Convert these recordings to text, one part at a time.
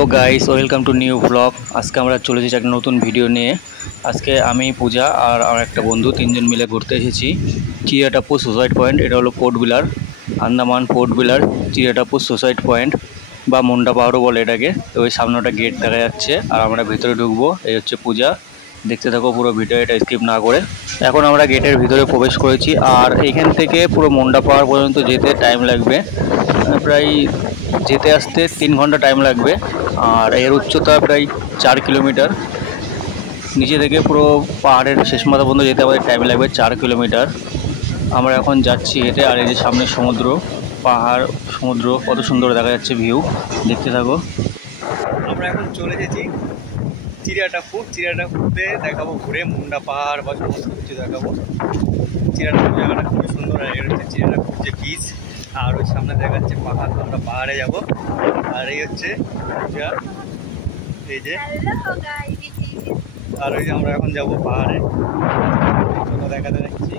Hello guys, welcome to new blog. আজকে আমরা চলে এসেছি একটা নতুন ভিডিও নিয়ে। আজকে আমি, পূজা আর আমার একটা বন্ধু তিনজন মিলে ঘুরতে এসেছি চিরিয়াটাপ্পু সুসাইড পয়েন্ট। এটা হলো পোর্ট বিলার, আন্দামান পোর্ট বিলার চিরিয়াটাপ্পু সুসাইড পয়েন্ট বা মুন্ডা পাহাড়ও বলে এটাকে। তো ওই সামনে একটা গেট দেখা যাচ্ছে আর আমরা ভেতরে ঢুকবো। এই হচ্ছে পূজা, দেখতে থাকো পুরো ভিডিও, এটা স্কিপ না করে। এখন আমরা গেটের ভিতরে প্রবেশ করেছি আর এইখান থেকে পুরো মুন্ডা পাহাড় পর্যন্ত যেতে টাইম লাগবে প্রায়, যেতে আসতে 3 ঘন্টা টাইম লাগবে। আর এর উচ্চতা প্রায় 4 কিলোমিটার। নিচে থেকে পুরো পাহাড়ের শেষ মাথা পর্যন্ত যেতে আমাদের টাইম লাগবে 4 কিলোমিটার। আমরা এখন যাচ্ছি হেঁটে। আর এই যে সামনে সমুদ্র, পাহাড়, সমুদ্র, কত সুন্দর দেখা যাচ্ছে ভিউ, দেখতে থাকো। আমরা এখন চলে এসেছি চিরিয়াটাপ্পুতে দেখাবো ঘুরে মুন্ডা পাহাড় বা সমস্ত কিছু দেখাবো। চিরিয়াটাপ্পু জায়গাটা খুবই সুন্দর। আর এটা হচ্ছে চিরিয়াটাপ্পুর যে বীচ, আর ওই সামনে দেখাচ্ছে পাহাড়। আমরা পাহাড়ে যাব। আর এই হচ্ছে এই যে, আর ওই যে আমরা এখন যাবো পাহাড়ে, দেখাতে যাচ্ছি।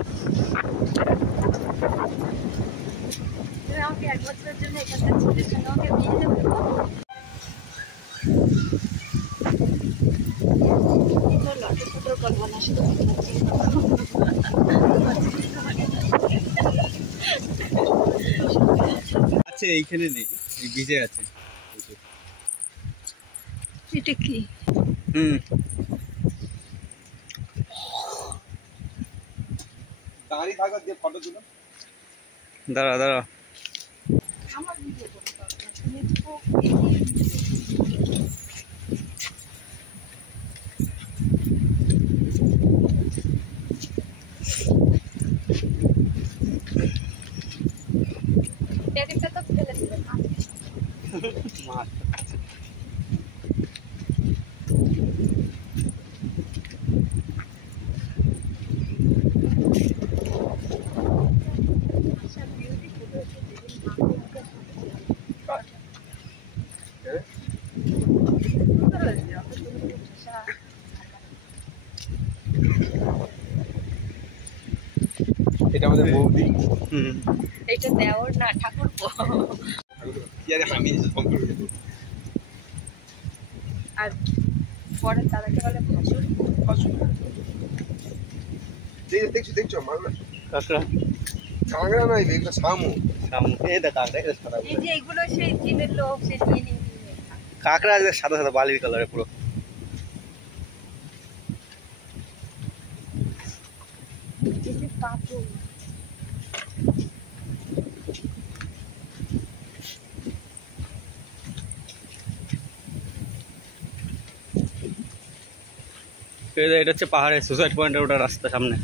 আচ্ছা, এইখানে নেই, এই বীজে আছে। এটা কি? দাঁড়া দাঁড়া, প্যাকেটটা তো ফেলে দিবে না। এটা আমাদের বৌদি। এটা দেওর না, ঠাকুর। আর পরে তারাকে বলে ভাসুর। দেখছো কাঁকড়া, কাঁকড়া নয়, এগুলো শামু। এই দেখ কাঁকড়া, এটা সাদা। এই যে এগুলো সেই চীনের লোক, সে নিয়ে নিয়ে কাঁকড়া সাদা সাদা বালির কালারে পুরো। পাপড়। এটা হচ্ছে পাহাড়ের সুসাইড পয়েন্টের ওটা রাস্তা সামনে।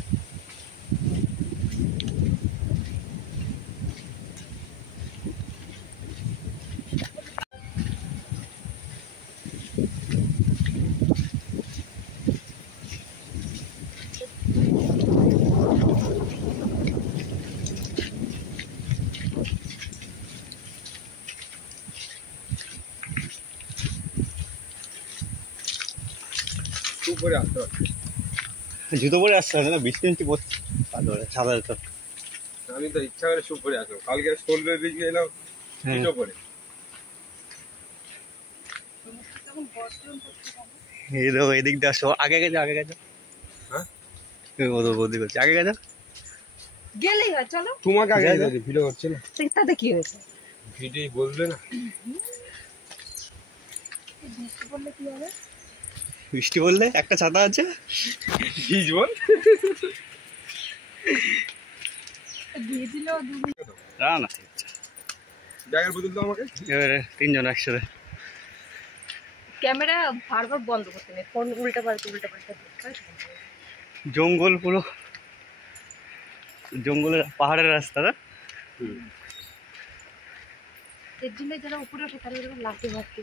জুতো পরে আসতে হবে না, বৃষ্টি মিষ্টি পড়ছে সাধারণত। আমি তো ইচ্ছা করে শুভ করে আসলাম, কালকে সোলবে বীজ গেলাম জুতো পরে। এই দেখো, এদিক দিয়ে আসো, আগে গেছো। হ্যাঁ, ওদের বৌদি করছে, আগে গেছো। গেলেই হয়, চলো। তোমাকে আগে ভিডিও করছে না, তাতে কি হয়েছে? ভিডিও বলবে না। বৃষ্টি পড়লে কি হবে? বৃষ্টি বললে একটা ছাতা আছে, ভিজ বল। দিয়ে দিলেও না জায়গার বদল তো আমাকে। এবারে তিনজন একসাথে। ক্যামেরা বারবার বন্ধ করতে নেই, ফোন উল্টা পাল্টা জঙ্গল, পুরো জঙ্গলের পাহাড়ের রাস্তা না। এর জন্য যারা উপরে ওঠে তারা লাফতে ভাবতে।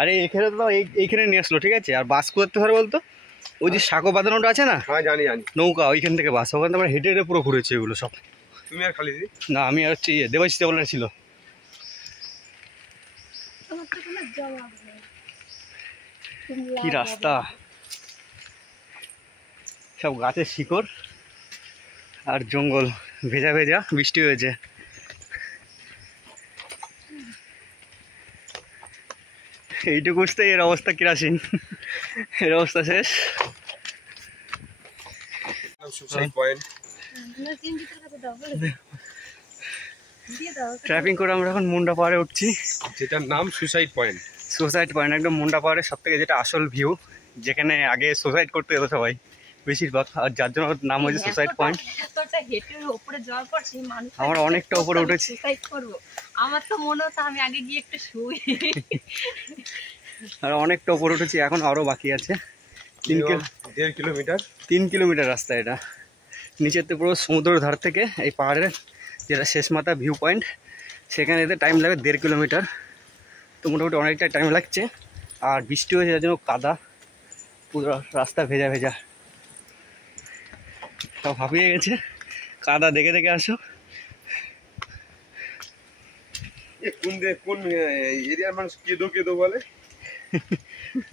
আরে এখানে তো এইখানে নিয়ে আসলো, ঠিক আছে। আর বাস করতে পারে বলতো, ওই যে সাঁকো বাঁধানোটা আছে না, হ্যাঁ জানি নৌকা, ওইখান থেকে বাস। ওখান থেকে আমরা হেঁটে হেঁটে পুরো ঘুরেছি এগুলো সব। তুমি আর খালি না, আমি আর হচ্ছে দেবাশিস বলে ছিল। কি রাস্তা, সব গাছের শিকড় আর জঙ্গল, ভেজা ভেজা, বৃষ্টি হয়েছে। এইটুকু উঠতে এর অবস্থা কিরাসিন, এর অবস্থা শেষ। সুসাইড পয়েন্ট ট্র্যাপিং করে আমরা এখন মুন্ডা পাহাড়ে উঠছি, যেটার নাম সুসাইড পয়েন্ট। সুসাইড পয়েন্ট একদম মুন্ডা পাহাড়ের সব থেকে যেটা আসল ভিউ, যেখানে আগে সুসাইড করতে যেত সবাই বেশিরভাগ, আর যার জন্য ওর নাম হয়েছে সুসাইড পয়েন্ট। এতটা হেঁটে উপরে যাওয়ার পর সেই মানুষ আমরা অনেকটা উপরে উঠেছি। সুসাইড করব, আমার তো মনে হতো আমি আগে গিয়ে একটু শুই। আর অনেকটা উপরে উঠেছি, এখন আরও বাকি আছে। 1.5 কিলোমিটার 3 কিলোমিটার রাস্তা এটা। নিচেতে পুরো সমুদ্রের ধার থেকে এই পাহাড়ের যেটা শেষ মাথা ভিউ পয়েন্ট, সেখানে যেতে টাইম লাগে 1.5 কিলোমিটার। তো মোটামুটি অনেকটা টাইম লাগছে। আর বৃষ্টি হয়েছে যার জন্য কাদা, পুরো রাস্তা ভেজা ভেজা, সব হাঁপিয়ে গেছে। কাদা দেখে দেখে আসো। কোন এরিয়ার মানুষ কেদো কেদো বলে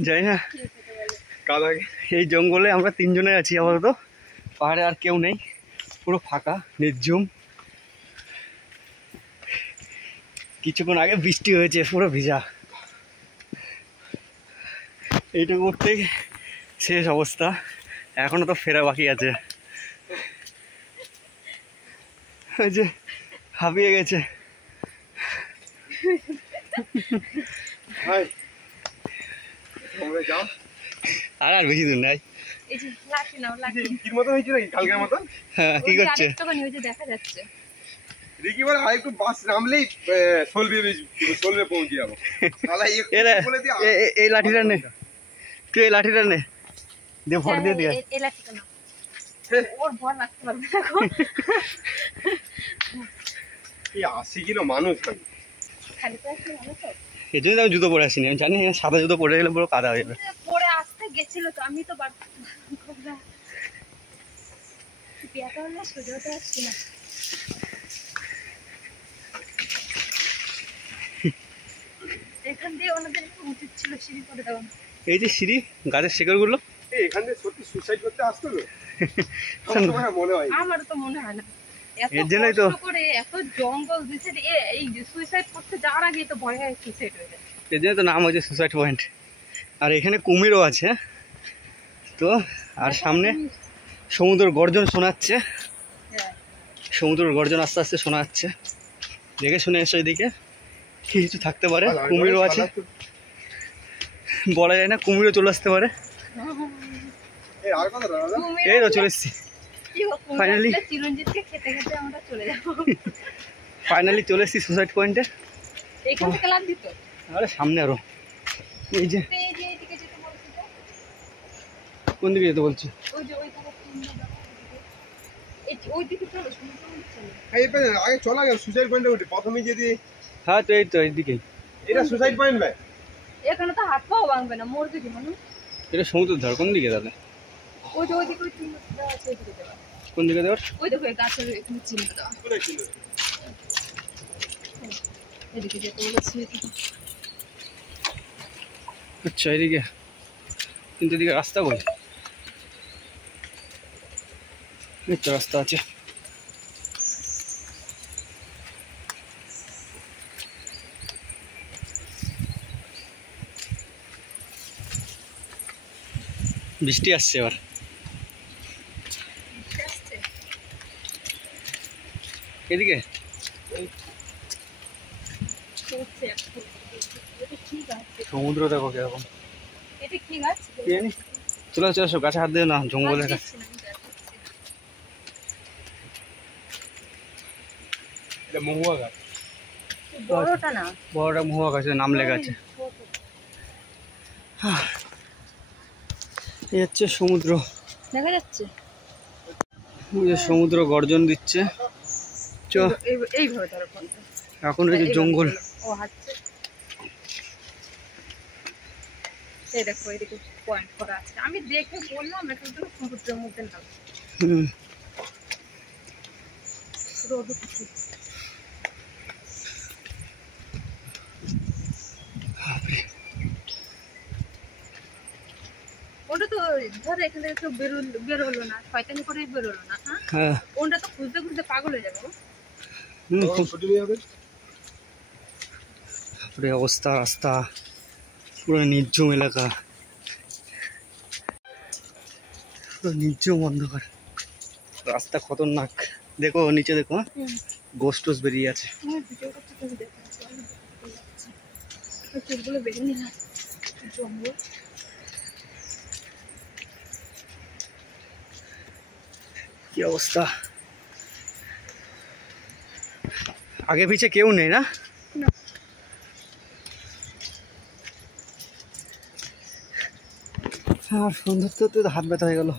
যাই না, কাদাকে। এই জঙ্গলে আমরা 3 জনে আছি আপাতত, পাহাড়ে আর কেউ নেই, পুরো ফাঁকা নির্ঝুম। কিছুক্ষণ আগে বৃষ্টি হয়েছে, পুরো ভিজা। এইটুকু উঠতেই শেষ অবস্থা, এখনো তো ফেরা বাকি আছে। ওই যে হাঁপিয়ে গেছে। ভাই তোমরা যাও, আর বেশি দূর নাই। এই যে লাঠি নাও, লাঠি। কি মতো হয়েছে নাকি কালকের মতন? হ্যাঁ, কি করছে? আরেকটুখানি ওই যে দেখা যাচ্ছে। দেখি বলে আরেকটু বাস নামলেই সলবে পৌঁছে যাবো। শালা বলে দিয়ে এই লাঠিটা নে, তুই এই লাঠিটা নে, দিয়ে ভর দিয়ে দিয়ে। এই লাঠিটা নাও, ওর ভর রাখতে পারবে না এখন। 80 কিলো মানুষ নাকি? খালি পায়ে কি ভালো তো? এই জন্য আমি জুতো পরে আসিনি, আমি জানি সাদা জুতো পরে গেলে পুরো কাদা হয়ে যাবে। পরে আসতে গেছিল তো, আমি তো বিয়াটা হলে সোজা হতে আসছি না। এখান দিয়ে ওনাদের উচিত ছিল সিঁড়ি করে দেওয়া। এই যে সিঁড়ি, গাছের শিকড়গুলো, এখান থেকে সত্যি সুসাইড করতে আসতো তো? মনে হয় আমারও তো মনে হয় না। এত এর জন্যই তো কষ্ট করে এত জঙ্গল দিচ্ছে, এই সুইসাইড করতে যাওয়ার আগে তো ভয় হয় সুইসাইড হয়ে যায়। এর জন্য তো নাম হয়েছে সুসাইড পয়েন্ট। আর এখানে কুমিরও আছে তো। আর সামনে সমুদ্রের গর্জন শোনাচ্ছে, হ্যাঁ, সমুদ্রের গর্জন আস্তে আস্তে শোনা যাচ্ছে। দেখে শুনে এসো, এদিকে কি কিছু থাকতে পারে। কুমিরও আছে, বলা যায় না, কুমিরও চলে আসতে পারে। আর কথা দাদা, এই তো চলে এসছি, Finally. চিরঞ্জিতকে খেতে খেতে আমরা চলে যাবো। ফাইনালি চলে এসছি সুসাইড পয়েন্টে। এখান থেকে লাভ দিত। আরে সামনে আরো, এই যে এই যে এদিকে যেতে বলছি তো, কোন দিকে যেতে বলছি? ওই যে ওই ধারে ওই দিকে চলো, সমুদ্র চলো। এই পেছনে আগে চলা গেল সুসাইড পয়েন্টে উঠে প্রথমে যদি। হ্যাঁ তো এই তো এইদিকেই, এটা সুসাইড পয়েন্ট ভাই? এখানে তো হাত পাও ভাঙবে না, মরবে কি মানুষ। এটা সমুদ্রের ধার। কোন দিকে তাহলে? ওই যে ওইদিকে ওই চিহ্ন দেওয়া আছে, ওইদিকে দেওয়া। কোন দিকে দেওয়ার? ওই দেখো এই গাছের এখানে চিহ্ন দেওয়া। এদিকে যেতে বলেছি, এদিকে। আচ্ছা এদিকে, কিন্তু এদিকে রাস্তা কই? এই তো রাস্তা আছে। বৃষ্টি আসছে এবার। এদিকে সমুদ্র দেখো কিরকম। এটা কি গাছ? কি জানি, চলে চলে আসো, গাছে হাত দিও না, জঙ্গলের গাছ। এটা মহুয়া গাছ। বড়টা না, বড়টা মহুয়া গাছের নাম লেখা আছে। এই হচ্ছে সমুদ্র, দেখা যাচ্ছে। ওই যে সমুদ্র গর্জন দিচ্ছে। চ এইভাবে ধরো ফোনটা। এখন এই যে জঙ্গল। ও হাঁটছে, এই দেখো এদিকে পয়েন্ট করা আছে। আমি দেখে বললাম এটা তো সমুদ্রের মধ্যে না। রোদ উঠছে। ওটা তো ধরো এখানে কেউ বেরোলো না, শয়তানি করে বেরোলো না। হ্যাঁ, ওটা তো খুঁজতে খুঁজতে পাগল হয়ে যাবে। অবস্থা রাস্তা পুরো নির্ঝুম এলাকা, পুরো নির্ঝুম অন্ধকার, রাস্তা খতরনাক। দেখো নিচে দেখো, গোস টোস বেরিয়ে আছে। কি অবস্থা, আগে পিছে কেউ নেই না? আর সন্ধ্যা তো হাত ব্যথা হয়ে গেল।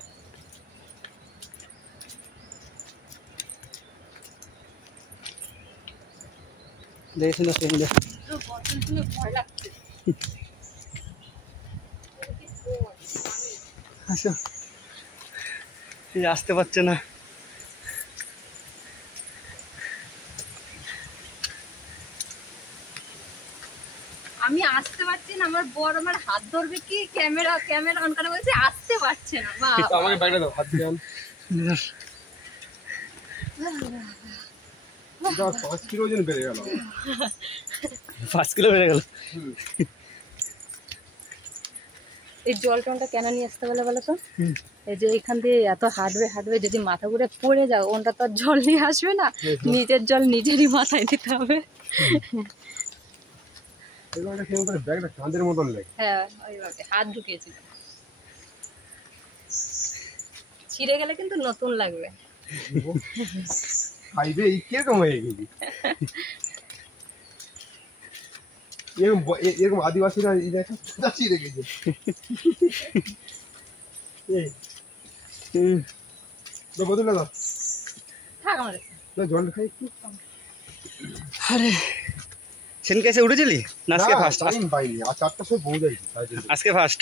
দেখেছিল ট্রেনটা, আসো, আসতে পারছে না। আমি আসতে পারছি না, আমার বর আমার হাত ধরবে কি, ক্যামেরা অন করে বলছে আসতে পারছে না। আমাকে বাইরে দাও, হাত দিয়ে 5 কিলো ওজন বেড়ে গেল। 5 কিলো বেড়ে গেল। এই জল টনটা কেন নিয়ে আসতে বলে বলো তো? এই যে এখান দিয়ে এত হাঁটবে যদি মাথা ঘুরে পড়ে যাও, ওনটা তো জল নিয়ে আসবে না, নিজের জল নিজেরই মাথায় দিতে হবে। কাঁধের মতন লাগে। হ্যাঁ, ওইভাবে হাত ঢুকিয়েছি, ছিঁড়ে গেলে কিন্তু নতুন লাগবে। খাইবে কিরকম হয়ে গেছি, এরকম আদিবাসীরা ছিঁড়ে গেছে। বোতল দাও, থাক আমার জল খাই একটু। আরে সেন কেসে উঠেছিলি না? আজকে ফার্স্ট? টাইম পাইনি, আর 4টার সময় পৌঁছাইছি। আজকে ফার্স্ট?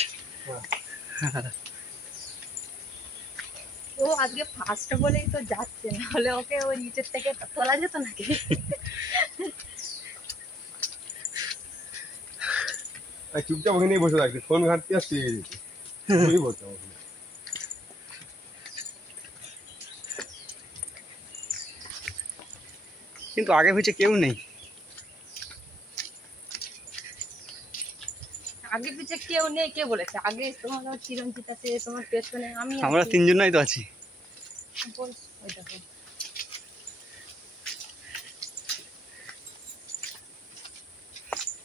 ও আজকে ফার্স্ট বলেই তো যাচ্ছে, না হলে ওকে ওই নিচের থেকে তোলা যেত নাকি? চুপচাপ ওখানেই বসে থাকছে, ফোন ঘাটতে আর শুয়ে গেছে। কিন্তু আগে পিছে কেউ নেই। আগে পিছে কেউ নেই কে বলেছে? আগে তোমার চিরঞ্জিত আছে, তোমার পেছনে আমি, আমরা 3 জনই তো আছি। ওই দেখো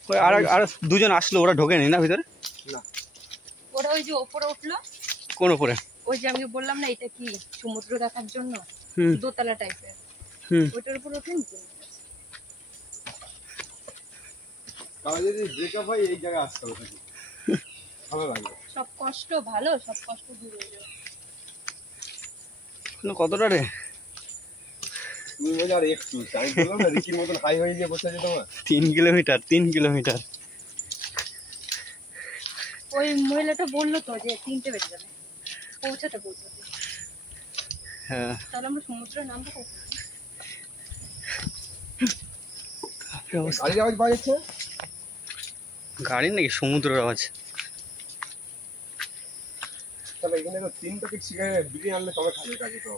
ওই আর 2 জন আসলো, ওরা ঢোকে নেই না ভিতরে? না, ওরা ওই যে ওপরে উঠলো। কোন উপরে? ওই যে আমি বললাম না এটা কি সমুদ্র দেখার জন্য দোতলা টাইপের, ওইটার উপর উঠে নিচে। তাহলে যদি ব্রেকআপ হয় এই জায়গায় আসতে হবে, ভালো লাগবে। সব কষ্ট ভালো, সব কষ্ট দূর হয়ে যাবে। কতটা রে? তুমি বলে আর একটু, আমি বললাম না রিকির মতন হাই হয়ে গিয়ে বসে আছে তোমার। 3 কিলোমিটার, 3 কিলোমিটার। ওই মহিলাটা বললো তো যে 3টে বেজে যাবে পৌঁছাতে। হ্যাঁ, তাহলে আমরা সমুদ্রে নামবো কোথায়? গাড়ির আওয়াজ পাওয়া যাচ্ছে? গাড়ি নাকি সমুদ্রের আওয়াজ? তাহলে এখানে তো 3 প্যাকেট সিগারেট বিড়ি আনলে তবে খাবে কাজে তো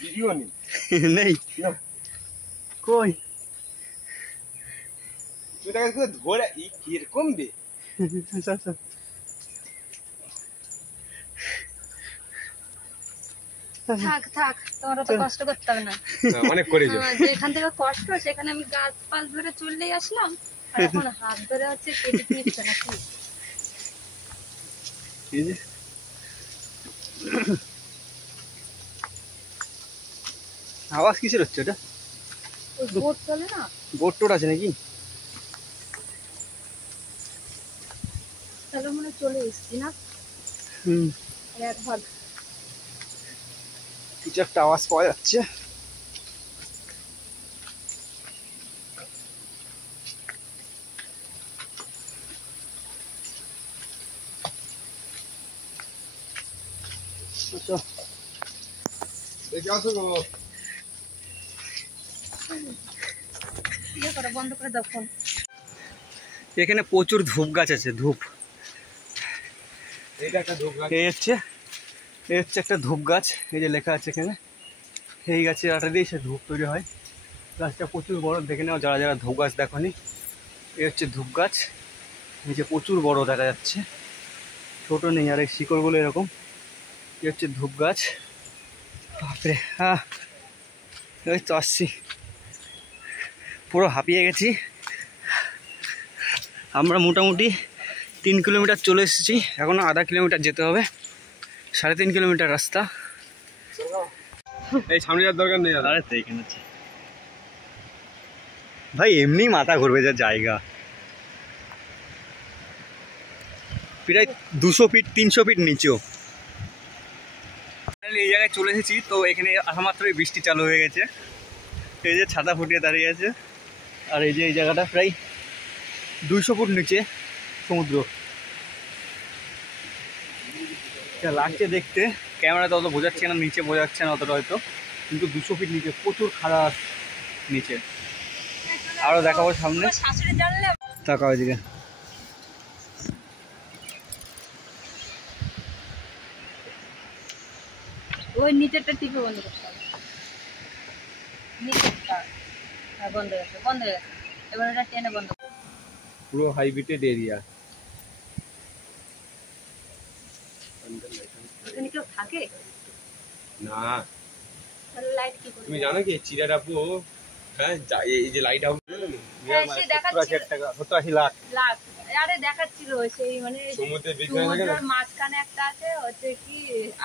বিড়িও নেই। নেই না কই? তুই তাকে ধরে কিরকম বে। থাক তোমরা তো কষ্ট করতে হবে না, অনেক করেছো। যেখান থেকে কষ্ট সেখানে আমি গাছ পাশ ধরে চললেই আসলাম, আর এখন হাত ধরে হচ্ছে কেটে নিচ্ছে নাকি? আওয়াজ কিসের হচ্ছে ওটা? ওই বোট চলে না, বোট টোট আছে নাকি? তাহলে মনে চলে এসছি না। এক ভাগ কিছু একটা আওয়াজ পাওয়া যাচ্ছে। দেখে আসো গো। বন্ধ করে দাও ফোন। এখানে প্রচুর ধূপ গাছ আছে, ধূপ। এটা একটা ধূপ গাছ। এই হচ্ছে একটা ধূপ গাছ, এই যে লেখা আছে এখানে। এই গাছের আটা দিয়ে সে ধূপ তৈরি হয়। গাছটা প্রচুর বড়, দেখে নাও যারা যারা ধূপ গাছ দেখনি। এই হচ্ছে ধূপ গাছ। নিচে প্রচুর বড় দেখা যাচ্ছে, ছোট নেই। আর এই শিকড়গুলো এরকম, কি হচ্ছে ধূপ গাছ। বাপরে, ওই তো আসছি, পুরো হাঁপিয়ে গেছি। আমরা মোটামুটি 3 কিলোমিটার চলে এসেছি, এখনও আধা কিলোমিটার যেতে হবে, 3.5 কিলোমিটার রাস্তা। এই সামনে যাওয়ার দরকার নেই। আরে তো এখানে আছে ভাই, এমনি মাথা ঘুরবে যা জায়গা, প্রায় 200 ফিট 300 ফিট নিচেও। এই জায়গায় চলে এসেছি, তো এখানে আসা মাত্রই বৃষ্টি চালু হয়ে গেছে। এই যে ছাতা ফুটিয়ে দাঁড়িয়ে আছে, আর এই যে এই জায়গাটা প্রায় 200 ফুট নিচে সমুদ্র। লাগছে দেখতে, ক্যামেরাতে অত বোঝাচ্ছে না, নিচে বোঝাচ্ছে না অতটা হয়তো, কিন্তু 200 ফিট নিচে, প্রচুর খারাপ নিচে। আরো দেখাবো সামনে, তাকাও এদিকে। ওই নিচেরটা টিপে বন্ধ করতে হবে, নিচেরটা বন্ধ হয়ে গেছে, বন্ধ হয়ে গেছে। এবার এটা টেনে বন্ধ করতে হবে। পুরো হাইবিটেড এরিয়া। এখানে কেউ থাকে না, তাহলে লাইট কি করবে? তুমি জানো কি চিরাটাপু, হ্যাঁ এই যে লাইট হাউস, হ্যাঁ, সে দেখাচ্ছিল 70-80 লাখ। লাখ। আরে দেখাচ্ছিল সেই মানে সমুদ্রের বিছানা থাকে না, সমুদ্রের মাঝখানে একটা আছে, হচ্ছে কি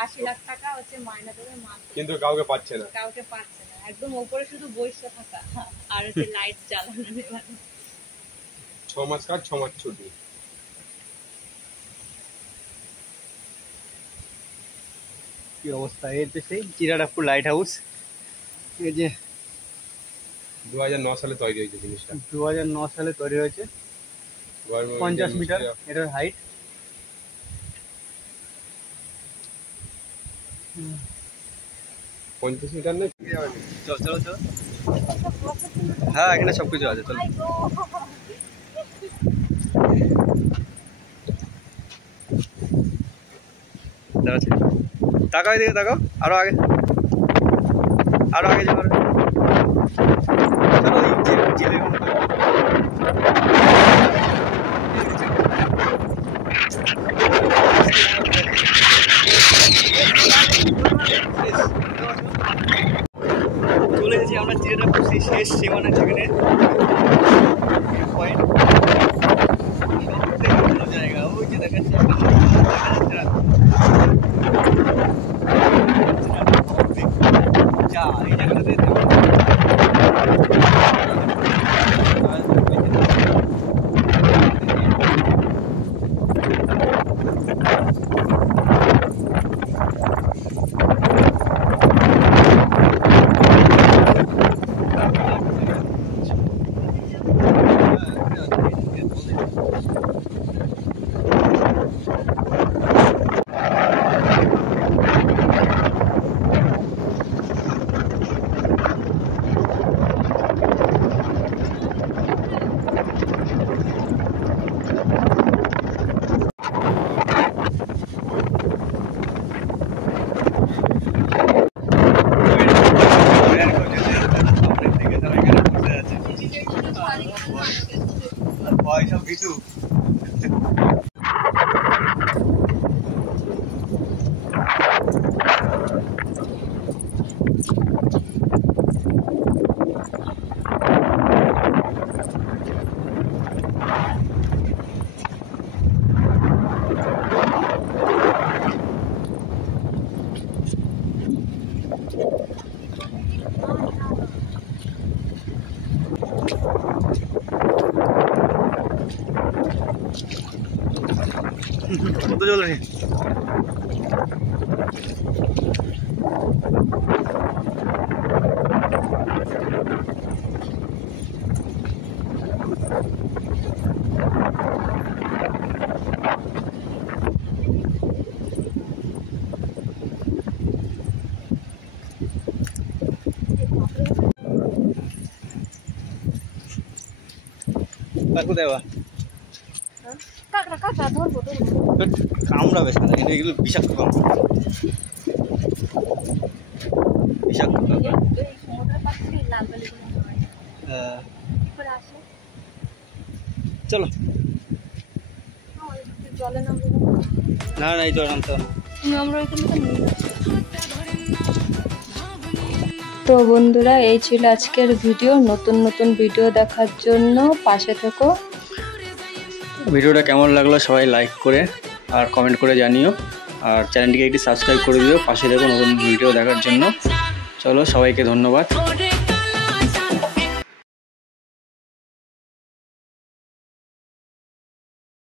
80 লাখ টাকা হচ্ছে মাইনা দেবে মাস, কিন্তু কাউকে পাচ্ছে না। কাউকে পাচ্ছে না, একদম উপরে শুধু বইসা থাকা আর হচ্ছে লাইট জ্বালানো নেওয়ানো। 6 মাস কাজ 6 মাস ছুটি। কি অবস্থা, এর তো সেই চিরাটাপুর লাইট হাউস। এই যে 2009 সালে তৈরি হয়েছে জিনিসটা। 2009 সালে তৈরি হয়েছে, 50 মিটার এটার হাইট। পঞ্চাশ মিটার না, চলো চলো চলো, হ্যাঁ এখানে সবকিছু আছে, চলো। দাঁড়াচ্ছি, তাকাও এদিকে, তাকাও আরো আগে, আরো আগে যাবো। চলো ওই জেলের মতো। চলে গেছি আমরা চিরাটাপুর সেই শেষ সীমানা, যেখানে পয়েন্ট সবথেকে ভালো জায়গা। ওই যে দেখাচ্ছে যা, এই জায়গাটাতে পয়সা ভিতু। কত জল রে, কোথায় বা কাকড়া কাকড়া ধরবো ধরবো। কামড়াবে সারা, কিন্তু এগুলো বিষাক্ত কামড়, বিষাক্ত কামড়। এই সমুদ্রের পাশ থেকে লাল বালিগুলো হয়। কি করে আসে? চলো জলে নামবো না না এই জল নামতে হবে আমরা ওইখানে তো নেই। তো বন্ধুরা এই ছিল আজকের ভিডিও। নতুন নতুন ভিডিও দেখার জন্য পাশে থেকো। ভিডিওটা কেমন লাগলো সবাই লাইক করে আর কমেন্ট করে জানিও, আর চ্যানেলটিকে একটি সাবস্ক্রাইব করে দিও, পাশে দেখো নতুন ভিডিও দেখার জন্য। চলো সবাইকে ধন্যবাদ।